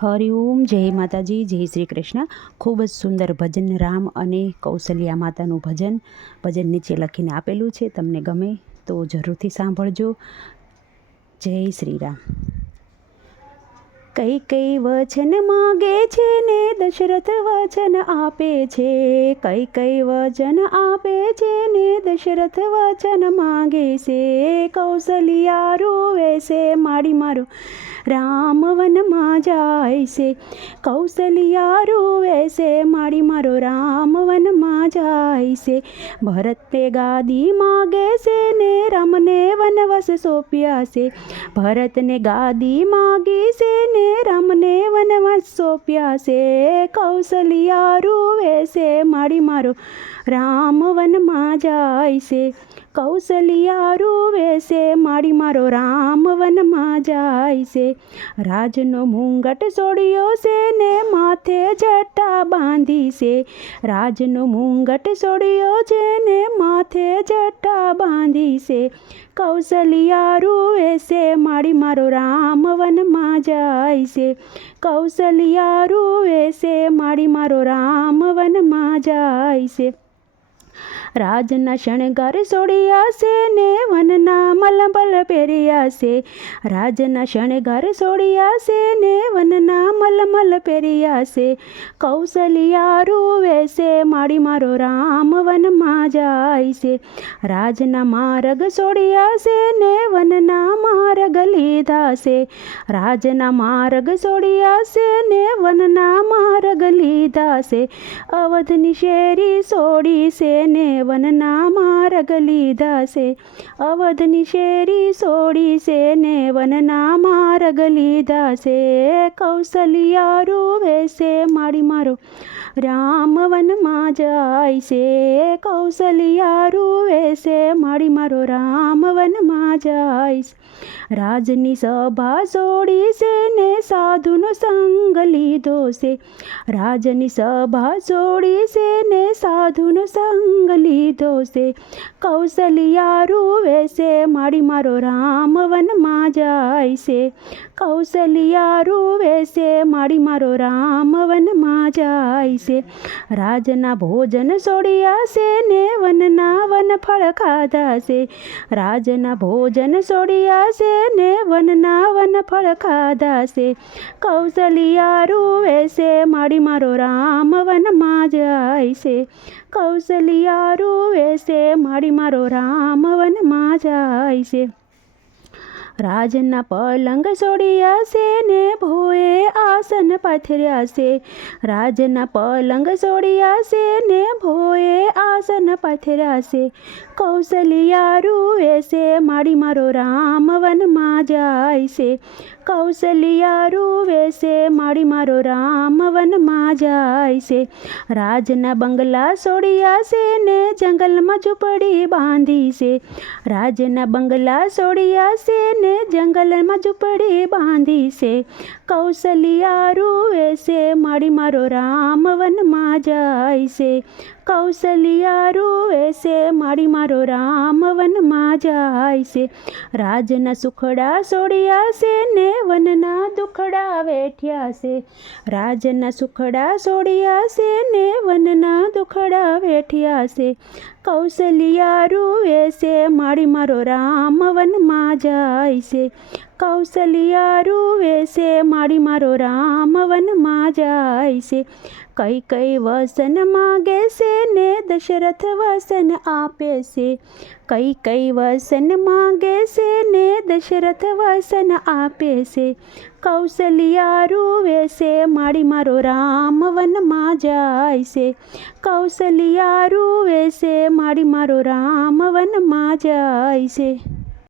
હરિઓમ, જય માતાજી, જય શ્રી કૃષ્ણ. ખૂબ જ સુંદર ભજન રામ અને કૌશલ્યા માતાનું ભજન નીચે લખીને આપેલું છે. તમને ગમે તો જરૂરથી સાંભળજો. જય શ્રી રામ. કઈ કઈ વચન માગે છે ને દશરથ વચન આપે છે. કઈ કઈ વચન આપે છે ને દશરથ વચન માગે છે. કૌશલ્યા રોવે છે માડી મારો રામ વનમાં જાય છે. કૌશલ્યા રોવે છે માડી મારો રામ વનમાં જાય છે. ભરતે ગાદી માગે છે ને રામને વનવાસ સોંપ્યા છે. ભરતને ગાદી માગી છે ને રામને વનવાસ સોંપ્યા છે. કૌશલ્યા રોવે છે માડી મારો રામ વનમાં જાય છે. કૌશલ્યા રોવે છે માડી મારો રામ વનમાં જાય છે. રાજનો મુંગટ છોડ્યો છે ને માથે જટા બાંધી છે. રાજનો મુંગટ છોડ્યો છે ને માથે જટા બાંધી છે. કૌશલ્યા રોવે છે માડી મારો રામ વનમાં જાય છે. કૌશલ્યા રોવે છે માડી મારો રામ વનમાં જાય છે. રાજના શણગાર છોડ્યા છે ને વનના મલમલ પહેર્યા છે. રાજના શણગાર છોડ્યા છે ને વનના મલમલ પહેર્યા છે. કૌશલ્યા રોવે છે માડી મારો રામ વનમાં જાય છે. રાજના માર્ગ છોડ્યા છે ને વનના માર્ગ લીધા છે. રાજના માર્ગ છોડ્યા છે ને વનના માર્ગ લીધા છે. અવધની શેરી છોડી છે ને વનના માર્ગ લીધા છે. અવધની શેરી છોડી છે ને વનના માર્ગ લીધા છે. કૌશલ્યા રોવે છે માડી મારો રામ વનમાં જાય છે. કૌશલ્યા રોવે છે માડી મારો રામ વનમાં જાય છે. રાજની સભા છોડી છે ને સાધુનો સંગ લીધો છે. રાજની સભા છોડી છે ને સાધુનો સંગ લીધો છે. કૌશલ્યા રોવે છે માડી મારો રામ વનમાં જાય છે. કૌશલ્યા રોવે છે માડી મારો રામ વનમાં જાય છે. રાજના ભોજન છોડ્યા છે ને વનના વનફળ ખાધા છે. રાજના ભોજન છોડ્યા છે ને વનના વનફળ ખાધા છે. કૌશલ્યા રોવે છે માડી મારો રામ વનમાં જાય છે. કૌશલ્યા રોવે છે માડી મારો રામ વનમાં જાય છે. રાજના પલંગ છોડ્યા છે ને ભોએ આસન પાથર્યા છે. રાજના પલંગ છોડ્યા છે ને ભોએ આસન પાથર્યા છે. કૌશલ્યા રોવે છે માડી મારો રામ વનમાં જાય છે. કૌશલ્યા રોવે છે માડી મારો રામ વનમાં જાય છે. રાજના બંગલા છોડ્યા છે ને જંગલમાં ઝૂંપડી બાંધી છે. રાજના બંગલા છોડ્યા છે ને જંગલમાં ઝૂંપડી બાંધી છે. કૌશલ્યા રોવે છે માડી મારો રામ વનમાં જાય છે. કૌશલ્યા રોવે છે માડી મારો રામ વનમાં જાય છે. રાજના સુખડા છોડ્યા છે ને વનના દુખડા વેઠ્યા છે. રાજના સુખડા છોડ્યા છે ને વનના દુખડા વેઠ્યા છે. કૌશલ્યા રોવે છે માડી મારો રામ વનમાં જાય છે. કૌશલ્યા રોવે છે માડી મારો રામ વનમાં જાય છે. કઈ કઈ વસન માગે છે ને દશરથ વસન આપે છે. કઈ કઈ વસન માગે છે ને દશરથ વસન આપે છે. કૌશલ્યા રોવે છે માડી મારો રામ વનમાં જાય છે. કૌશલ્યા રોવે છે માડી મારો રામ વનમાં જાય છે.